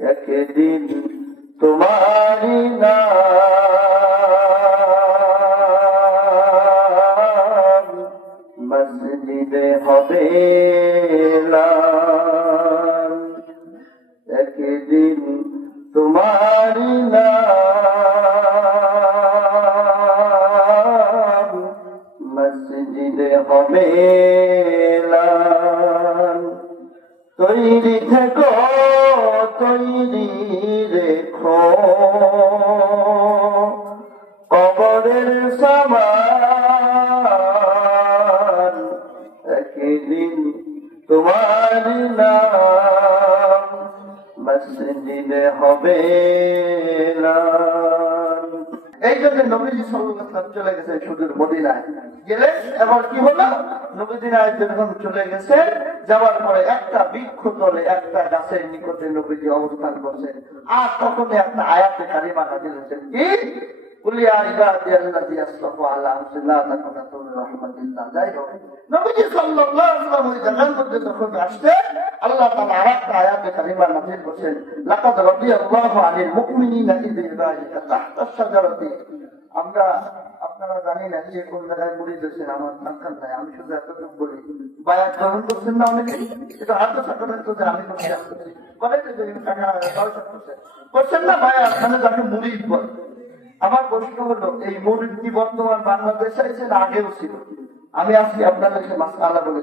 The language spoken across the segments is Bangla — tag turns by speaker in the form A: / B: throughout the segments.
A: একদিন তোমারি নাম মসজিদে হবে। একদিন তোমারি নাম মসজিদে হবে তৈরি থেকো হবে এলান। এই জন্য নবীজি সাল্লাল্লাহু চলে গেছে সুদূর মদিনায়। গেলে এবার কি হলো? নবীদিনায় যখন চলে গেছে, যাওয়ার পরে একটা বৃক্ষ তলে একটা গাছের নিকটে নবীজি অবস্থান করছেন। আর তখন একটা আয়াতে কারিমা নাজিল হয়েছেন। কি? কুলিয়া ইবাদি আল্লাযী আসরাফু আলা আমরা, আপনারা জানি না যে কোন জায়গায় মুড়ি দিয়েছেন, আমার দরকার নাই, আমি শুধু এতটুকু বলি, বায়াত গ্রহণ করছেন না অনেকে? এটা হাত সাকরেন তো আমি কোনো বলে করছেন। না মানে যাকে মুড়ি বলে। আমার প্রশ্ন হলো, এই মুড়িদ কি বর্তমান বাংলাদেশে না আগেও ছিল? আমি আজকে আপনাদেরকে মাসালা বলে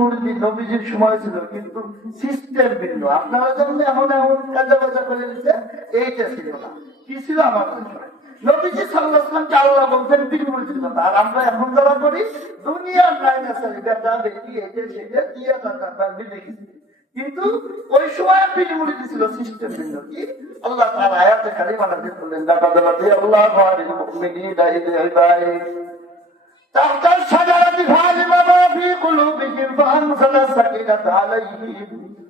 A: মুড়িদি নবীজির সময় ছিল, কিন্তু সিস্টেম ভিন্ন। আপনারা যেমন এমন কাজা বাজা করে দিচ্ছে এইটা ছিল না। কি ছিল সময় নবীজি বলছেন? পীর কথা। আর আমরা এখন যারা করি দুনিয়ার আছে, এটা যা দেখি, এটা সেটা দিয়ে তার কিন্তু ওই সময় পীর মুড়িদি ছিল সিস্টেম ভিন্ন। কি? আল্লাহ তার আয়াতে কারিমা নাযিল করলেন লাকাদ রাদিয়াল্লাহু আনিল মুমিনিনা ইয ইউবাইয়ুকা تحت الشجرة فعلم ما في قلوبهم فأنزل السكينة عليهم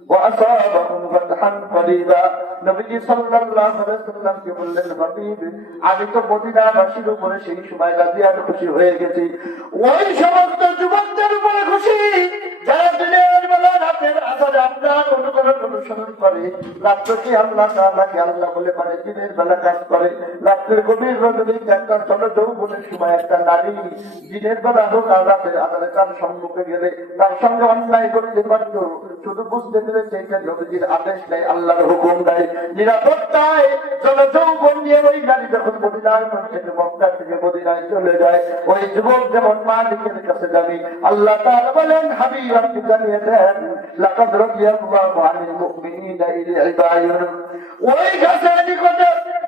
A: وأصابهم فتحا قريبا নবীজি সাল্লাল্লাহু আলাইহি সাল্লামকে বললেন হাবিব আমি তো মদিনাবাসীর উপরে সেই সময় রাজিয়াত খুশি হয়ে গেছি ওই সমস্ত যুবকদের উপরে খুশি যারা দিনের বেলা রাতের আধারে আপনার অনুকরণ চলো শুধু বুঝতে পেরেছে নবীজির আদেশ নেই, আল্লাহর হুকুম দেয়। নিরাপত্তায় নিয়ে ওই নারী যখন মদিনার থেকে মক্কা চলে যায়। ওই যুবক যেমন মালিকের কাছে যাবে, আল্লাহ তাআলা বলেন, হাবিব, আপনি জানিয়ে দেন লাকাদ রাদিয়াল্লাহু আনিল মুমিনিনা ইয ইবায়ুন ওই গাছের নিকটে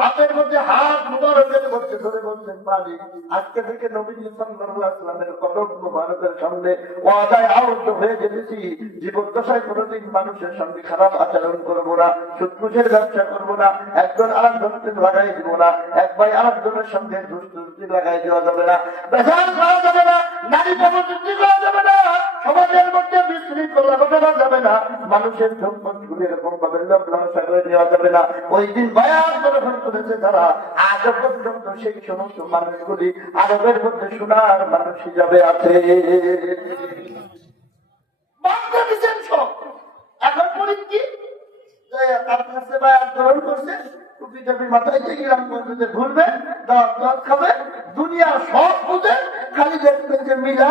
A: হাতের মধ্যে হাত মুবারকের মধ্যে ধরে বলছেন মালিক, আজকে থেকে নবীজি ওয়াসাল্লামের কদম মুবারকের সামনে ওয়াদায় আবদ্ধ হয়ে গেছি জীবন দশায় কোনোদিন মানুষের সঙ্গে খারাপ আচরণ করব না, সুদপুষের ব্যবসা করব না, একজন আরেকজনকে লাগাই দিব না, এক ভাই আরেকজনের সঙ্গে দুষ্টি লাগাই দেওয়া যাবে না? বেজাল করা যাবে না, নারী প্রবৃত্তি করা যাবে না। সমাজের মধ্যে বিশৃঙ্খলা ঘটানো যাবে না, মানুষের সম্পদ গুলি এরকম ভাবে লগ্নাংশা করে নেওয়া যাবে না। ওই দিন গ্রহণ করেছে তারা আজ পর্যন্ত সেই সমস্ত মানুষগুলি আরবের মধ্যে সোনার মানুষ হিসাবে আছে। বাংলাদেশের দাওয়াত খাবে। দুনিয়া সব বুঝে খালি দেখবে যে মিলা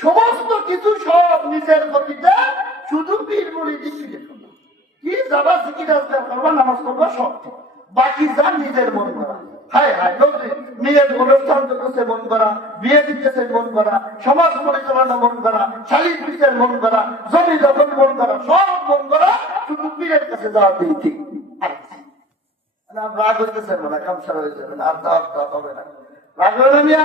A: সমস্ত কিছু সব নিজের গতিতে শুধু বীর মুড়ি দিচ্ছি কি যাবা সিকি করবা, নামাজ করবা, সব বাকি যা নিজের মন করা। হায় হায় অনুষ্ঠান মন করা, বিয়ে দিতেছে মন করা, সমাজ পরিচালনা মন করা মন করা, জমি দখল মন করা, সব মন করা শুধু পীরের কাছে যাওয়া ঠিক। রাগ হইতেছে না, কাম সারা হয়ে যাবে না, আর হবে না। রাগ হইলে মিয়া।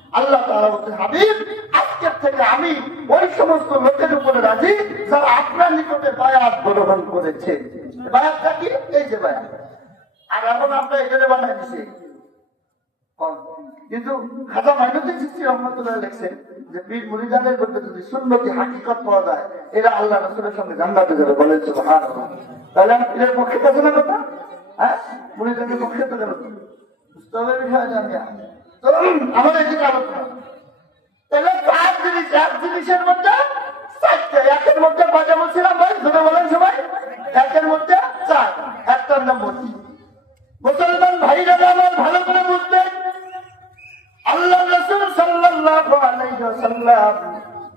A: আল্লাহ হাবিব, আজকের থেকে আমি ওই সমস্ত লোকের উপরে রাজি যারা আপনার নিকটে বায়াত গ্রহণ করেছে। বায়াতটা কি? এই যে বায়াত। আর এখন আমরা এখানে বানাই দিছি। কিন্তু খাজা মাইনুদ্দিন চিস্তি রহমতুল্লাহ লিখছেন যে বীর মুরিদানের মধ্যে যদি সুন্নতি, হাকিকত পাওয়া যায়, এরা আল্লাহ রসুলের সঙ্গে জান্নাতে যাবে বলেন তাহলে আমি পীরের পক্ষে কাছে না কথা হ্যাঁ? মুরিদানের পক্ষে তো গেল বুঝতে হবে বিষয়টা আমি এক জিনিসের মধ্যে একের মধ্যে কয়টা বলছিলাম ভাই ধরে বলেন সবাই। একের মধ্যে চার একটার নাম বলছি মুসলমান ভাইরা আমার ভালো করে বুঝবেন আল্লাহ রসুল সাল্লাল্লাহু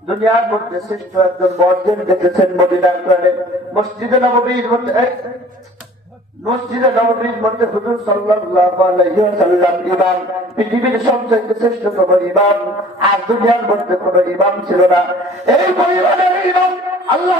A: দুনিয়ার মধ্যে শ্রেষ্ঠ একজন মর্দেন দেখেছেন মদিনার প্রাণে। মসজিদে নববীর মধ্যে মসজিদে নববীর মধ্যে হুজুর সাল্লাল্লাহু ইমাম, পৃথিবীর সবচেয়ে শ্রেষ্ঠতম ইমাম, আর দুনিয়ার মধ্যে কোনো ইমাম ছিল না। এই পরিবারের ইমাম আল্লাহ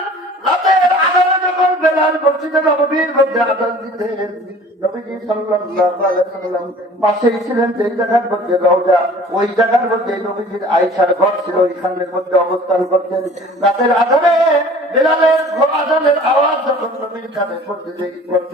A: রাতের মসজিদে মধ্যে মধ্যে মধ্যে ঘর ছিল, ওইখানের মধ্যে অবস্থান রাতের আধারে আওয়াজ নবীর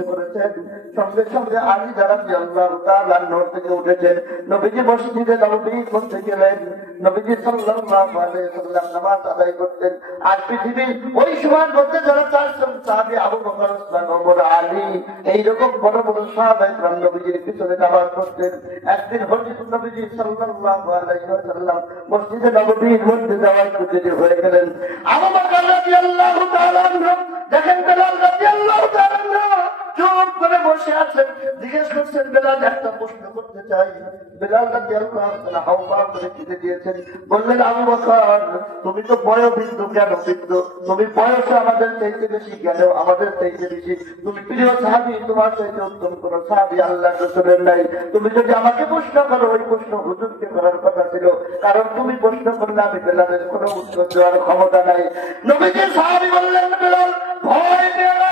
A: করেছেন, সঙ্গে সঙ্গে যারা আল্লাহ থেকে উঠেছেন। নবীজি মসজিদে নববী করতে গেলেন। নবীজি সাল্লাল্লাহু আলাইহি ওয়াসাল্লাম নামাজ আদায় করতেন আর পৃথিবীর ওই সময়ের মধ্যে যারা চারজন সাহাবী আবু বকর ওসমান ওমর আলী এইরকম বড় বড় সাহাবায়ে کرام নবীজির পিছনে নামাজ পড়তেন একদিন হযরত নবীজি সাল্লাল্লাহু আলাইহি ওয়াসাল্লাম মসজিদে নববীর মধ্যে যাওয়ার সুযোগ হয়ে গেলেন আবু বকর রাদিয়াল্লাহু তাআলা আনহু দেখেন বেলাল রাদিয়াল্লাহু তাআলা আনহু চুপ করে বসে আছেন জিজ্ঞেস করছেন বেলাল একটা প্রশ্ন করতে চাই। বেলাল হাওয়া করে কেটে দিয়েছেন। বললেন আবু বকর তুমি তো বয়োবৃদ্ধ জ্ঞান বৃদ্ধ? তুমি বয়সে আমাদের চাইতে বেশি জ্ঞানেও আমাদের চাইতে বেশি। তুমি প্রিয় সাহাবি তোমার চাইতে উত্তম কোন সাহাবি আল্লাহ রসুলের নাই। তুমি যদি আমাকে প্রশ্ন করো ওই প্রশ্ন হুজুরকে করার কথা ছিল। কারণ তুমি প্রশ্ন করলে আমি বেলালের কোনো উত্তর দেওয়ার ক্ষমতা নাই। নবীজি সাহাবি বললেন বেলাল ভয় না,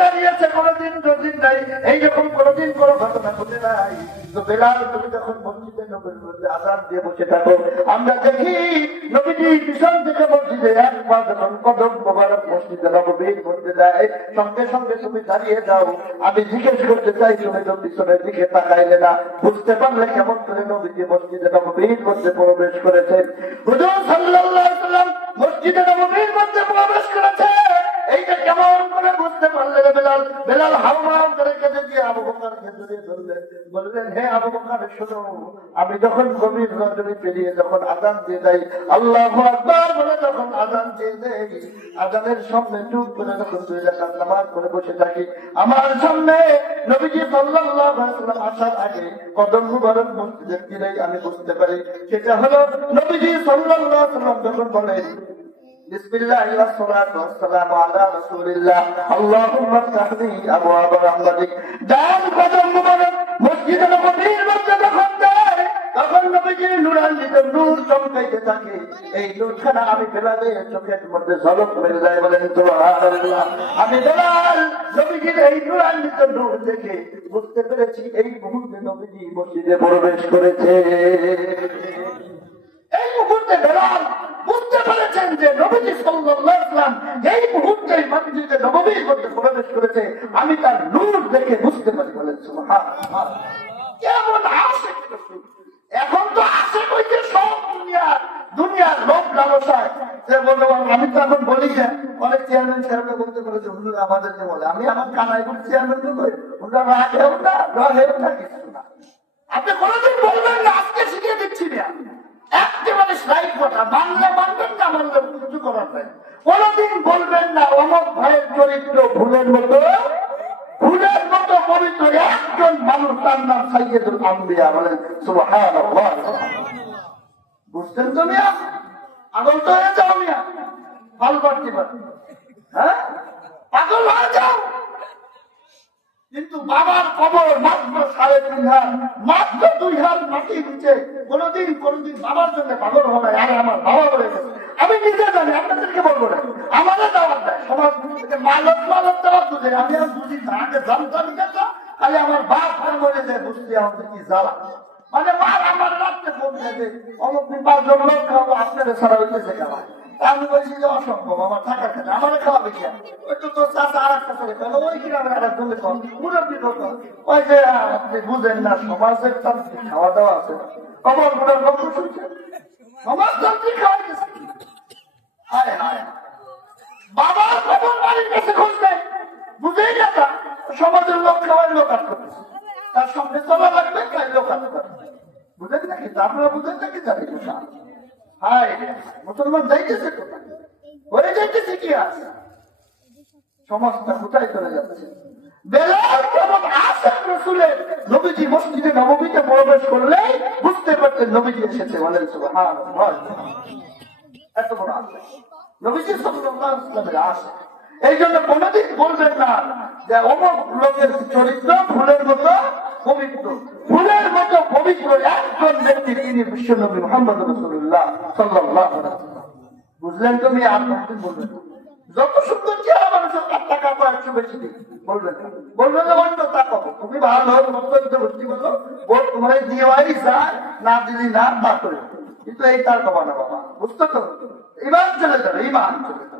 A: দাঁড়িয়েছে কোনোদিন দুদিন নাই, এইরকম কোনোদিন কোনো ঘটনা ঘটে নাই। মসজিদে নবীর মধ্যে করতে বুঝতে পারলে কেমন করে নবীজি মসজিদে নবীর মধ্যে প্রবেশ করেছেন মসজিদে নবীর মধ্যে প্রবেশ করেছে। এইটা কেমন করে বেলাল বেলাল করে দিয়ে আবু ধরলেন হে আবু শোনো, আমি যখন গভীর রজনী পেরিয়ে যখন আজান দিয়ে দেয় আল্লাহ আকবার বলে যখন আজান দিয়ে দেয় আজানের সামনে চুপ করে যখন দুই রাকাত নামাজ করে বসে থাকি, আমার সামনে নবীজি সাল্লাল্লাহু আলাইহি ওয়াসাল্লাম আসার আগে কদম মুবারক আমি বুঝতে পারি। সেটা হলো, নবীজি সাল্লাল্লাহু আলাইহি ওয়াসাল্লাম যখন বলেন بسم الله والصلاة والسلام على رسول الله اللهم افتح لي أبواب رحمتك ডান কদম মুবারক মসজিদে নববীর মধ্যে যখন দেয় তখন নবীজির নুরান্বিত নূর চমকাইতে থাকে এই নূরখানা আমি বেলালে চোখের মধ্যে ঝলক মেরে যায় বলেন সুবহানাল্লাহ আমি বেলাল নবীজির এই নুরান্বিত নূর দেখে বুঝতে পেরেছি এই মুহূর্তে নবীজি মসজিদে প্রবেশ করেছে এই মুহূর্তে বেলাল পেরেছেন যে নবীজি ওয়াসাল্লাম এই মুহূর্তে মসজিদে নববীর মধ্যে প্রবেশ করেছে, আমি তার নূর দেখে বুঝতে পারি। বলেন কেমন রাসূল। এখন তো আসে কইতে সব দুনিয়া দুনিয়ার লোক যে আমি তো এখন বলি অনেক চেয়ারম্যান সাহেবরা বলতে পারে যে হুজুর বলে, আমি আমার কানাই বলি চেয়ারম্যান তো ওরা রাখেও না রাখেও না, কিছু না। আপনি কোনোদিন বলবেন না, আজকে শিখিয়ে দিচ্ছি না। একেবারে স্লাইড কথা মানলে মানবেন না মানলে কিছু করার নাই। কোনোদিন বলবেন না, অমক ভাইয়ের চরিত্র ভুলের মতো ভুলের মতো পবিত্র একজন মানুষ তার নাম সাইয়েদুল আম্বিয়া বলেন, সুবহানাল্লাহ। বুঝছেন তো মিয়া? পাগল তো হয়ে যাও মিয়া। ভালো করতে পারে হ্যাঁ? পাগল হয়ে যাও। বাবার কবর মাত্র সাড়ে তিন হাত, মাত্র দুই হাত মাটির নিচে। কোনোদিন কোনোদিন বাবার জন্য পাগল হবে আরে আমার বাবা বলে আমি নিজে জানি, আপনাদেরকে বলব না। আমাদের দাওয়াত দেয় সমাজ মালক মালক দাওয়াত বুঝে আমি আর বুঝি না। আগে জানতাম। কেন খালি আমার বাপ আর বলে যায় বুঝতে আমাদের কি জ্বালা? মানে মার আমার রাখতে বলতে যে অমুক পাঁচজন লোক খাব আপনাদের সারা হইতেছে খাওয়া আমি বলছি যে অসম্ভব, আমার থাকা খাবে আমার খাওয়াবে কি আর? ওই তো চাষা আর একটা ছেলে পেল, ওই গ্রামে আর কম মুরব্বী কত ওই যে আপনি বুঝেন না, সমাজের খাওয়া দাওয়া আছে। কমলগুলোর গল্প শুনছে সমাজতান্ত্রিক খাওয়া গেছে। হায় হায়। বাবার খবর বাড়ির কাছে খোঁজ নেই বুঝেই না সমাজের লোক খাওয়ার লোক করতেছে তার সঙ্গে চলা লাগবে, তাই লোক আট করে। বুঝেন নাকি? আপনারা বুঝেন নাকি? জানি না হায় মুসলমান যাইতেছে কোথায়? হয়ে যাইতেছে কি আছে সমাজটা কোথায় চলে যাচ্ছে? নবীজি মসজিদে নবমীতে প্রবেশ করলে বুঝতে পারতেন নবীজি এসেছে। বলেন এত বড় আসে নবীজি আসে এই জন্য কোনদিন বলবেন না যে অমুক লোকের চরিত্র ফুলের মতো পবিত্র। ফুলের মতো পবিত্র একজন ব্যক্তি তিনি বিশ্ব নবী মোহাম্মদ রসুল্লাহ বুঝলেন তুমি আর। যত সুন্দর চেহারা মানুষের তার টাকা তো একশো বেশি দিই বলবেন। বলবেন যে অন্য কত? তুমি ভালো মন্তব্য ভর্তি বলো। বল, তোমার দিওয়াই যায় না দিলি, না তা করে। কিন্তু এই তার না বাবা। বুঝতো তো? ইমান চলে যাবে ইমান চলে যাবে।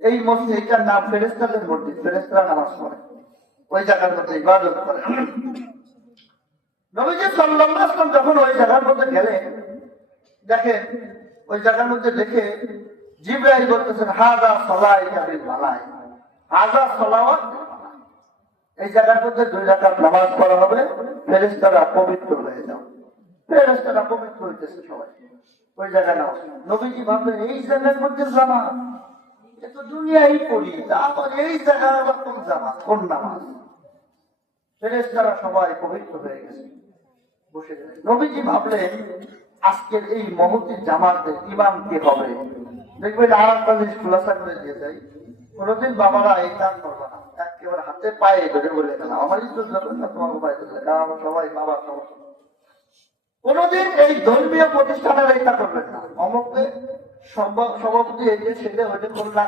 A: এই মসজিদ এটার নাম ফেরেস্তাদের মসজিদ ফেরেস্তারা নামাজ পড়ে। ওই জায়গার মধ্যে ইবাদত করে। নবীজি ওয়াসাল্লাম যখন ওই জায়গার মধ্যে গেলেন, দেখেন, ওই জায়গার মধ্যে দেখে জিব্রাইল বলতেছেন হাজা সলাই কাবিল মালাই হাজা সলাওয়াত? এই জায়গার মধ্যে দুই রাকাত নামাজ পড়া হবে, ফেরেশতারা পবিত্র হয়ে যাও। ফেরেশতারা পবিত্র হইতেছে সবাই। ওই জায়গায় নামাজ। নবীজি ভাবলেন, এই জায়গার মধ্যে জামা এই আজকের এই মহতি জামাতে ইমাম হবে? দেখবেন আর একটা জিনিস খুলাসা করে দিয়ে যাই কোনোদিন বাবারা এই কাজ করবে না। একেবারে হাতে পায়ে ধরে বলে আমার ইজ্জত যাবেন না তোমার উপায় কারণ সবাই বাবার সমস্যা কোনোদিন এই ধর্মীয় প্রতিষ্ঠানের এটা করবেন না। অমুকে সভাপতি এই যে ছেলে হয়তো কোনো না